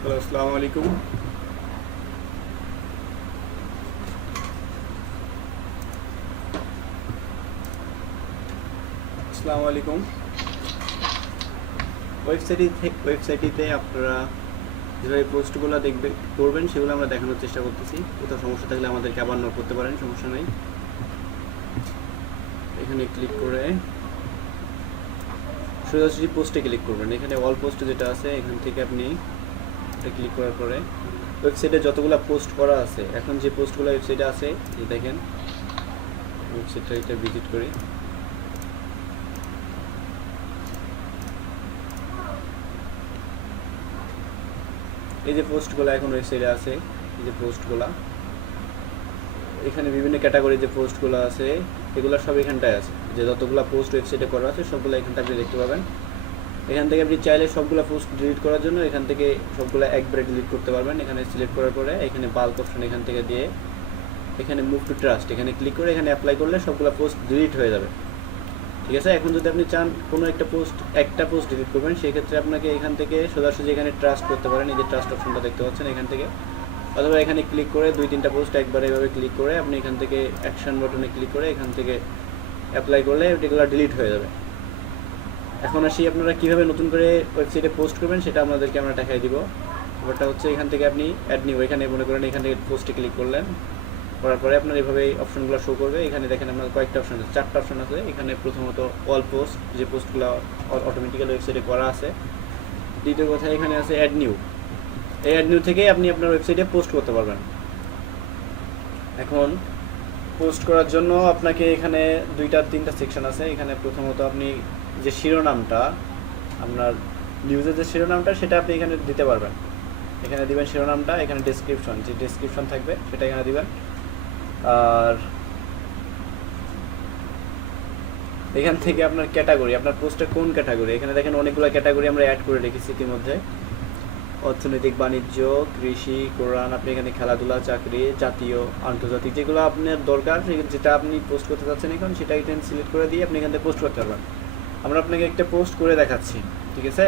Hello, আসসালামু আলাইকুম। আসসালামু আলাইকুম। ওয়েবসাইটটিতে আপনারা যেভাবে পোস্টগুলো করবেন সেগুলো আমরা দেখানোর চেষ্টা করতেছি। কোথাও সমস্যা থাকলে আমাদেরকে আবার নোট করতে পারেন, সমস্যা নেই। এখানে ক্লিক করে সোজাসুজি পোস্টে ক্লিক করবেন। এখানে অল পোস্ট যেটা আছে এখান থেকে আপনি এটা ক্লিক করার পরে ওয়েবসাইটে যতগুলো পোস্ট করা আছে, এখন যে পোস্টগুলো ওয়েবসাইটে আছে এই দেখেন, ওয়েবসাইটটা ভিজিট করি। এই যে পোস্টগুলো এখন ওয়েবসাইটে আছে, এই যে পোস্টগুলো এখানে বিভিন্ন ক্যাটাগরি যে পোস্টগুলো আছে এগুলো সব এখানটায় আছে। যে যতগুলো পোস্ট ওয়েবসাইটে করা আছে সবগুলো এখানটা আপনি দেখতে পাবেন। এখান থেকে আপনি চাইলে সবগুলো পোস্ট ডিলিট করার জন্য এখান থেকে সবগুলো একবারে ডিলিট করতে পারবেন। এখানে সিলেক্ট করার পরে এখানে বাল্ক অপশন এখান থেকে দিয়ে এখানে মুভ টু ট্রাস্ট এখানে ক্লিক করে এখানে অ্যাপ্লাই করলে সবগুলো পোস্ট ডিলিট হয়ে যাবে। ঠিক আছে, এখন যদি আপনি চান কোনো একটা পোস্ট ডিলিট করবেন, সেই ক্ষেত্রে আপনাকে এখান থেকে সোজাসুজি এখানে ট্রাস্ট করতে পারেন। এই যে ট্রাস্ট অপশনটা দেখতে পাচ্ছেন এখান থেকে, অথবা এখানে ক্লিক করে 2-3টা পোস্ট একবারে এভাবে ক্লিক করে আপনি এখান থেকে অ্যাকশন বাটনে ক্লিক করে এখান থেকে অ্যাপ্লাই করলে এগুলো ডিলিট হয়ে যাবে। এখন আসি আপনারা কীভাবে নতুন করে ওয়েবসাইটে পোস্ট করবেন সেটা আপনাদেরকে আমরা দেখাই দিব। ব্যাপারটা হচ্ছে এখান থেকে আপনি অ্যাড নিউ এখানে মনে করেন এখান থেকে পোস্টে ক্লিক করলেন, করার পরে আপনার এইভাবে অপশনগুলো শো করবে। এখানে দেখেন আপনার কয়েকটা অপশন আছে, 4টা অপশন আছে। এখানে প্রথমত অল পোস্ট, যে পোস্টগুলো অটোমেটিক্যালি ওয়েবসাইটে করা আছে। দ্বিতীয় কথা এখানে আছে অ্যাড নিউ, এই অ্যাড নিউ থেকে আপনি আপনার ওয়েবসাইটে পোস্ট করতে পারবেন। এখন পোস্ট করার জন্য আপনাকে এখানে 2-3টা সেকশন আছে। এখানে প্রথমত আপনি যে শিরোনামটা আপনার নিউজের যে শিরোনামটা সেটা আপনি এখানে দিতে পারবেন। এখানে দিবেন শিরোনামটা, এখানে ডেসক্রিপশন, যে ডেসক্রিপশন থাকবে সেটা এখানে দিবেন। আর এখান থেকে আপনার ক্যাটাগরি, আপনার পোস্টের কোন ক্যাটাগরি, এখানে দেখেন অনেকগুলো ক্যাটাগরি আমরা অ্যাড করে রেখেছি ইতিমধ্যে। অর্থনৈতিক, বাণিজ্য, কৃষি, কোরআন, আপনি এখানে খেলাধুলা, চাকরি, জাতীয়, আন্তর্জাতিক, যেগুলো আপনার দরকার যেটা আপনি পোস্ট করতে চাচ্ছেন এখন সেটা এখানে সিলেক্ট করে দিয়ে আপনি এখান থেকে পোস্ট করতে পারবেন। আমরা আপনাকে একটা পোস্ট করে দেখাচ্ছি, ঠিক আছে?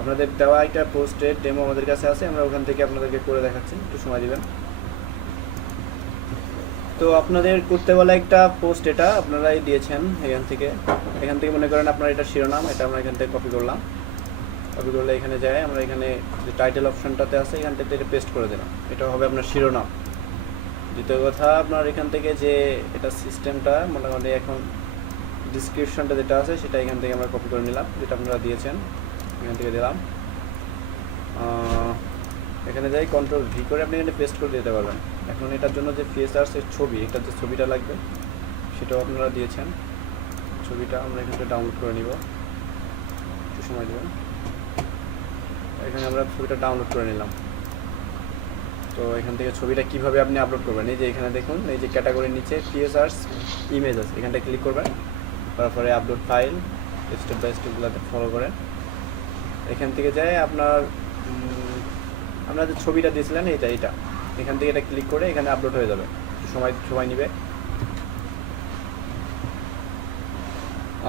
আপনাদের দেওয়া একটা পোস্টের ডেমো আমাদের কাছে আছে, আমরা ওখান থেকে আপনাদেরকে করে দেখাচ্ছি, একটু সময় দিবেন। তো আপনাদের করতে বলা একটা পোস্ট এটা আপনারাই দিয়েছেন। এখান থেকে মনে করেন আপনার এটা শিরোনাম, এটা আমরা এখান থেকে কপি করলাম। কপি করলে এখানে যায় আমরা এখানে যে টাইটেল অপশনটাতে আছে এখান থেকে এটা পেস্ট করে দিলাম, এটা হবে আপনার শিরোনাম। দ্বিতীয় কথা আপনার এখান থেকে যে এটা সিস্টেমটা মোটামুটি এখন ডিসক্রিপশনটা যেটা আছে সেটা এখান থেকে আমরা কপি করে নিলাম, যেটা আপনারা দিয়েছেন এখান থেকে দিলাম। এখানে যাই কন্ট্রোল ভি করে আপনি এখানে পেস্ট করে দিতে পারবেন। এখন এটার জন্য যে ফিচার্সের ছবি, এটার যে ছবিটা লাগবে সেটাও আপনারা দিয়েছেন। ছবিটা আমরা এখান থেকে ডাউনলোড করে নিব, একটু সময় দেবেন। এখানে আমরা ছবিটা ডাউনলোড করে নিলাম। তো এখান থেকে ছবিটা কিভাবে আপনি আপলোড করবেন, এই যে এখানে দেখুন এই যে ক্যাটাগরির নিচে ফিচার্স ইমেজ আছে, এখানটা ক্লিক করবেন, তারপরে আপলোড ফাইল, স্টেপ বাই স্টেপগুলো ফলো করেন। এখান থেকে যায় আপনার আপনারা যে ছবিটা দিয়েছিলেন এটা এখান থেকে এটা ক্লিক করে এখানে আপলোড হয়ে যাবে, সময় নেবে।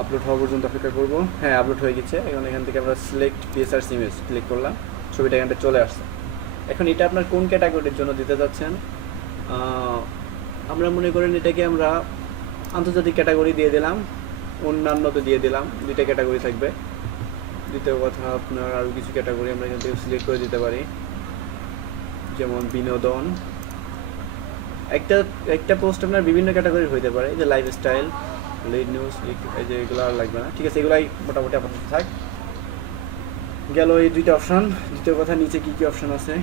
আপলোড হওয়া পর্যন্ত অপেক্ষা করবো। হ্যাঁ, আপলোড হয়ে গেছে। এখন এখান থেকে আমরা সিলেক্ট ফিচার্স ইমেজ ক্লিক করলাম, ছবিটা এখানটা চলে আসছে। এখন এটা আপনার কোন ক্যাটাগরির জন্য দিতে যাচ্ছেন, আমরা মনে করেন এটাকে আমরা আন্তর্জাতিক ক্যাটাগরি দিয়ে দিলাম, অন্যান্যতে দিয়ে দিলাম, 2টা ক্যাটাগরি থাকবে। দ্বিতীয় কথা আপনার আরও কিছু ক্যাটাগরি আমরা এখান থেকে সিলেক্ট করে দিতে পারি, যেমন বিনোদন। একটা পোস্ট আপনার বিভিন্ন ক্যাটাগরির হইতে পারে, যে লাইফস্টাইল, লিড নিউজ, এই যে এগুলো আর লাগবে না, ঠিক আছে? এগুলাই মোটামুটি আপাতত থাক। গেল এই 2টা অপশন। দ্বিতীয় কথা নিচে কী কী অপশন আছে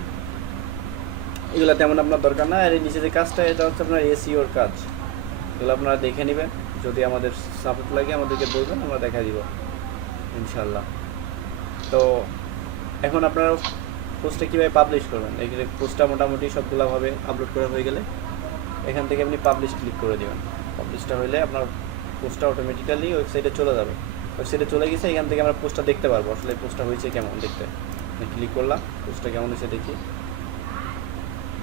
এগুলো তেমন আপনার দরকার না। আর এই নিচে যে কাজটা এটা হচ্ছে আপনার এসইওর কাজ, এগুলো আপনারা দেখে নেবেন। যদি আমাদের সাপোর্ট লাগে আমাদেরকে বলবেন, আমরা দেখা দিব ইনশাল্লাহ। তো এখন আপনারা পোস্টটা কীভাবে পাবলিশ করবেন, এই পোস্টটা মোটামুটি সবগুলোভাবে আপলোড করা হয়ে গেলে এখান থেকে আপনি পাবলিশ ক্লিক করে দেবেন। পাবলিশটা হলে আপনার পোস্টটা অটোমেটিক্যালি ওয়েবসাইটে চলে যাবে। ওয়েবসাইটে চলে গেছে, এখান থেকে আমরা পোস্টটা দেখতে পারবো আসলে পোস্টটা হয়েছে কেমন দেখতে। ক্লিক করলাম, পোস্টটা কেমন হয়েছে দেখি।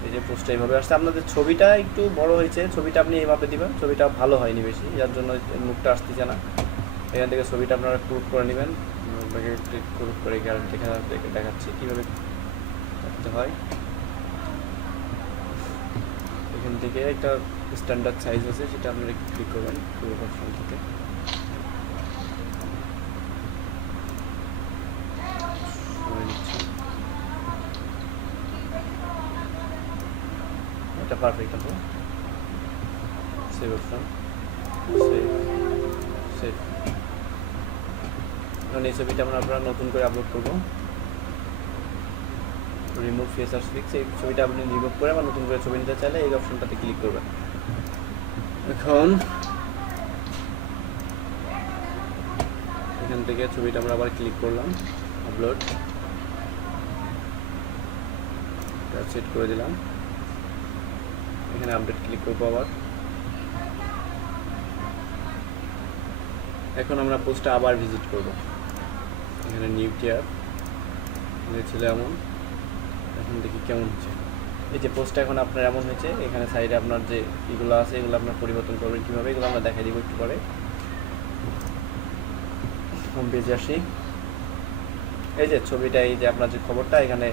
এই যে পোস্টটা এইভাবে আসছে। আপনাদের ছবিটা একটু বড় হয়েছে, ছবিটা আপনি এইভাবে দিবেন, ছবিটা ভালো হয়নি বেশি, যার জন্য মুখটা আসতেছে না। এখান থেকে ছবিটা আপনারা ক্রপ করে নেবেন, ক্লিক ক্রপ করে দেখাচ্ছি কীভাবে রাখতে হয়। এখান থেকে একটা স্ট্যান্ডার্ড সাইজ আছে, সেটা আপনারা ক্লিক করবেন পুরো অপশন থেকে। এটা পারফেক্ট আছে। Save option, save save. এখন এই ছবিটা আমরা নতুন করে আপলোড করবো। রিমুভ ফিচার ফিক্স, এই ছবিটা আপনি রিমুভ করে আবার নতুন করে ছবি নিতে চাইলে এই অপশনটাতে ক্লিক করবেন। এখন এখান থেকে ছবিটা আমরা আবার ক্লিক করলাম, আপলোড, সেট করে দিলাম। এখানে আপডেট ক্লিক করবো আবার। এখন আমরা পোস্টটা আবার ভিজিট করব। এখানে নিউ টিয়ার ছিল এমন, এখন দেখি কেমন হচ্ছে। এই যে পোস্টটা এখন আপনার এমন হয়েছে, এখানে সাইডে আপনার যে এগুলো আছে এগুলো আপনার পরিবর্তন করবেন কীভাবে, এগুলো আমরা দেখাই দিব একটু পরে। হোম পেজে আসি। এই যে ছবিটা, এই যে আপনার যে খবরটা এখানে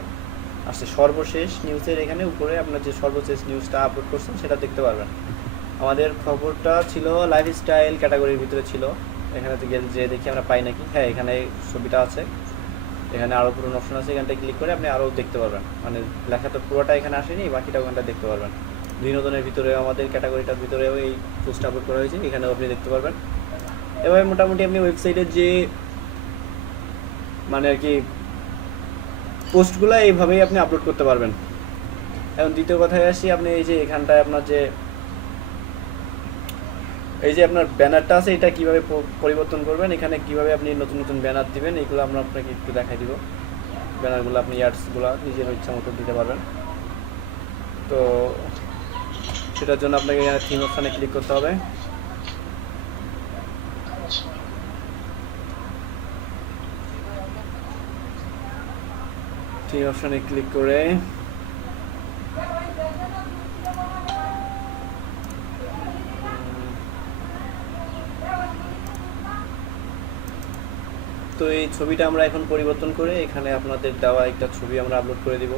আসছে সর্বশেষ নিউজের, এখানে উপরে আপনার যে সর্বশেষ নিউজটা আপলোড করছেন সেটা দেখতে পারবেন। আমাদের খবরটা ছিল লাইফস্টাইল ক্যাটাগরির ভিতরে ছিল। এখানে যে দেখি আমরা পাই নাকি, হ্যাঁ এখানে ছবিটা আছে। এখানে আরও পুরনো অপশন আছে, এখানটায় ক্লিক করে আপনি আরও দেখতে পারবেন। মানে লেখা তো পুরোটা এখানে আসেনি, বাকিটা ওখানটা দেখতে পারবেন। বিনোদনের ভিতরে আমাদের ক্যাটাগরিটার ভিতরেও এই পোস্ট আপলোড করা হয়েছে, এখানেও আপনি দেখতে পারবেন। এভাবে মোটামুটি আপনি ওয়েবসাইটের যে মানে আর কি পোস্টগুলো এইভাবেই আপনি আপলোড করতে পারবেন। এখন দ্বিতীয় কথায় আসি, আপনি এই যে এখানটায় আপনার যে এই যে আপনার ব্যানারটা আছে এটা কিভাবে পরিবর্তন করবেন, এখানে কিভাবে আপনি নতুন নতুন ব্যানার দিবেন, এইগুলো আমরা আপনাকে একটু দেখাই দিব। ব্যানারগুলো আপনি অ্যাডসগুলো নিজের ইচ্ছা মতো দিতে পারবেন। তো সেটার জন্য আপনাকে এখানে থিম অপশানে ক্লিক করতে হবে। থিম অপশানে ক্লিক করে তো এই ছবিটা আমরা এখন পরিবর্তন করে এখানে আপনাদের দেওয়া একটা ছবি আমরা আপলোড করে দিব।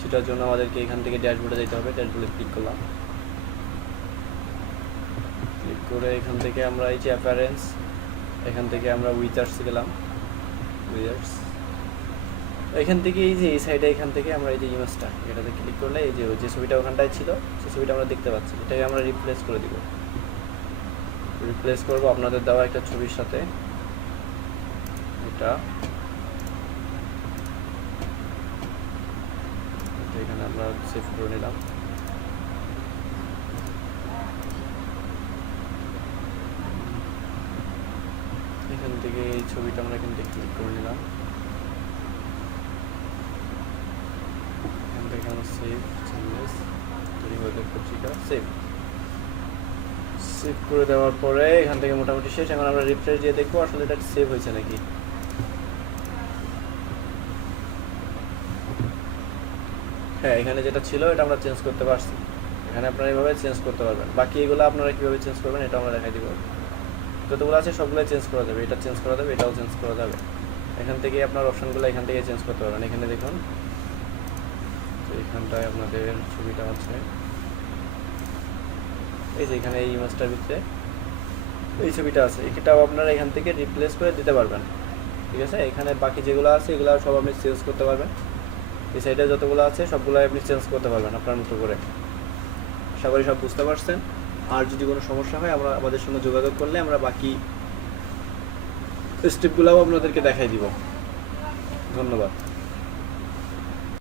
সেটার জন্য আমাদেরকে এখান থেকে ড্যাশবোর্ডে যেতে হবে। ড্যাশবোর্ডে ক্লিক করলাম, ক্লিক করে এখান থেকে আমরা এই যে অ্যাপারেন্স, এখান থেকে আমরা উইজার্স গেলাম। উইজার্স এখান থেকে এই যে এই সাইডে এখান থেকে আমরা এই যে ইমেজটা এটাতে ক্লিক করলে এই যে ছবিটা ওখানটায় ছিল সেই ছবিটা আমরা দেখতে পাচ্ছি। এটাকে আমরা রিপ্লেস করে দিব। রিপ্লেস করব আপনাদের দেওয়া একটা ছবির সাথে। এটা এখানে আমরা সেভ করে নিলাম। এখান থেকে এই ছবিটা আমরা এখান থেকে ক্লিক করে নিলাম। এখান থেকে আমরা সেভ চেঞ্জেস পত্রিকা সেভ সেভ করে দেওয়ার পরে এখান থেকে মোটামুটি শেষ। এখন আমরা রিফ্রেশ দিয়ে দেখবো আসলে এটা সেভ হয়েছে নাকি। হ্যাঁ, এখানে যেটা ছিল এটা আমরা চেঞ্জ করতে পারছি। এখানে আপনারা এইভাবে চেঞ্জ করতে পারবেন। বাকি এগুলো আপনারা কীভাবে চেঞ্জ করবেন এটা আমরা দেখাই দিব। যতগুলো আছে সবগুলোই চেঞ্জ করা যাবে। এটা চেঞ্জ করা যাবে, এটাও চেঞ্জ করা যাবে। এখান থেকে আপনার অপশানগুলো এখান থেকে চেঞ্জ করতে পারবেন। এখানে দেখুন, তো এখানটায় আপনাদের ছবিটা আছে। এই যে এখানে এই ইমেজটার ভিতরে এই ছবিটা আছে, এটাও আপনারা এখান থেকে রিপ্লেস করে দিতে পারবেন। ঠিক আছে, এখানে বাকি যেগুলো আছে এগুলো সব আপনি চেঞ্জ করতে পারবেন। এই সাইডে যতগুলো আছে সবগুলো আপনি চেঞ্জ করতে পারবেন আপনার মতো করে। আশা করি সব বুঝতে পারছেন। আর যদি কোনো সমস্যা হয় আমাদের সঙ্গে যোগাযোগ করলে আমরা বাকি স্টেপগুলোও আপনাদেরকে দেখাই দিব। ধন্যবাদ।